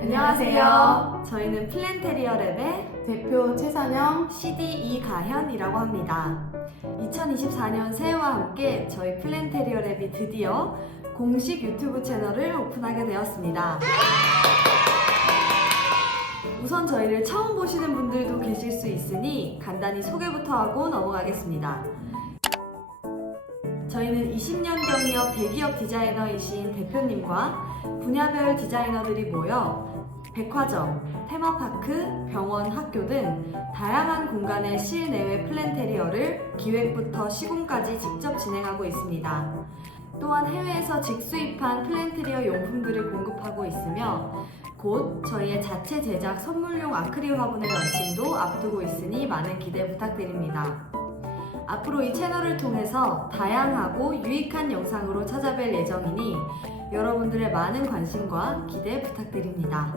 안녕하세요. 저희는 플랜테리어 랩의 대표 최선영. CD 이가현이라고 합니다. 2024년 새해와 함께 저희 플랜테리어 랩이 드디어 공식 유튜브 채널을 오픈하게 되었습니다. 우선 저희를 처음 보시는 분들도 계실 수 있으니 간단히 소개부터 하고 넘어가겠습니다. 저희는 20년 경력 대기업 디자이너이신 대표님과 분야별 디자이너들이 모여 백화점, 테마파크, 병원, 학교 등 다양한 공간의 실내외 플랜테리어를 기획부터 시공까지 직접 진행하고 있습니다. 또한 해외에서 직수입한 플랜테리어 용품들을 공급하고 있으며 곧 저희의 자체 제작 선물용 아크릴 화분의 런칭도 앞두고 있으니 많은 기대 부탁드립니다. 앞으로 이 채널을 통해서 다양하고 유익한 영상으로 찾아뵐 예정이니 여러분들의 많은 관심과 기대 부탁드립니다.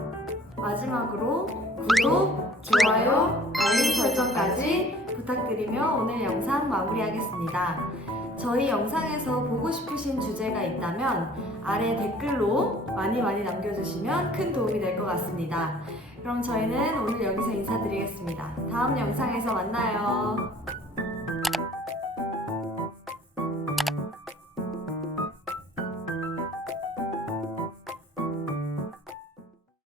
마지막으로 구독, 좋아요, 알림 설정까지 부탁드리며 오늘 영상 마무리하겠습니다. 저희 영상에서 보고 싶으신 주제가 있다면 아래 댓글로 많이 많이 남겨주시면 큰 도움이 될 것 같습니다. 그럼 저희는 오늘 여기서 인사드리겠습니다. 다음 영상에서 만나요.